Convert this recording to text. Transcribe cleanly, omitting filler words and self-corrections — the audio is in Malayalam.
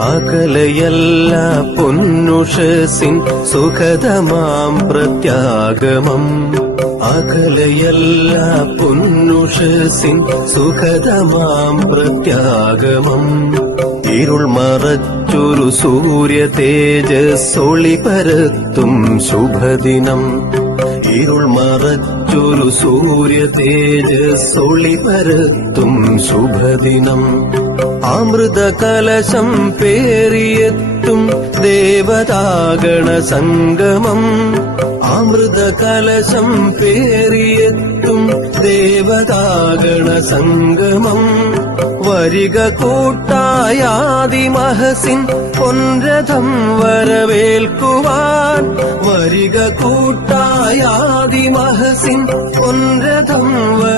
അകലയല്ല പൊന്നുഷസിൻ സുഖതമാം പ്രത്യാഗമം. അകലയല്ല പൊന്നുഷസിൻ സുഖതമാം പ്രത്യാഗമം. ഇരുൾ മറച്ചൊരു സൂര്യ തേജസ്സൊളി പരത്തും ശുഭദിനം. ഇരുൾ മറച്ചൊരു സൂര്യ തേജസ്സൊളി പരത്തും ശുഭദിനം. അമൃത കലശം പേറിയെത്തും ദേവതാഗണ സംഗമം. അമൃത കലശം പേറിയെത്തും ദേവതാഗണ സംഗമം. വരിക കൂട്ടായാദിമഹസിൻ പൊൻരഥം വരവേൽക്കുവാൻ. വരിക കൂട്ടായാദിമഹസിൻ പൊൻരഥം